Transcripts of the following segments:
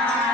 Bye.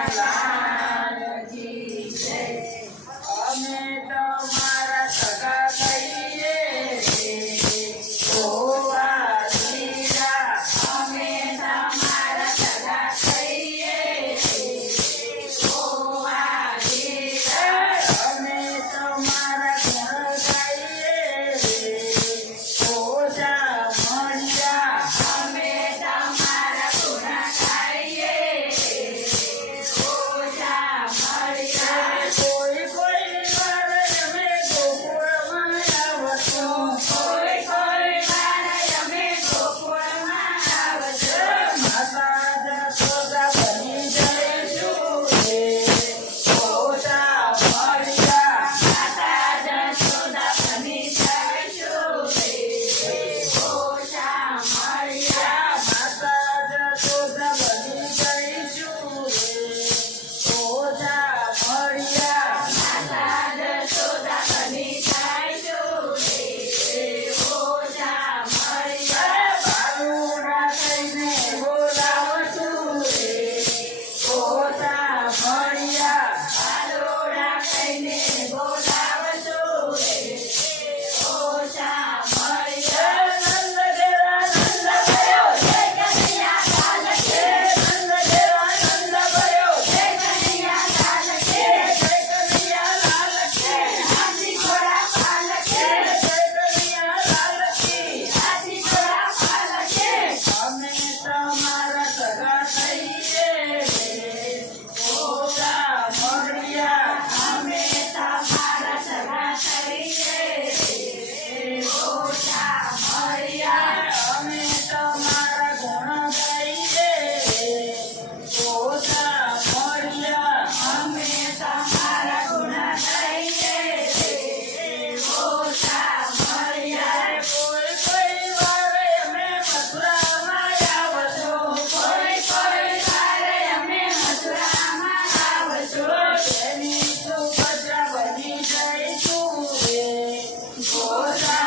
Lord.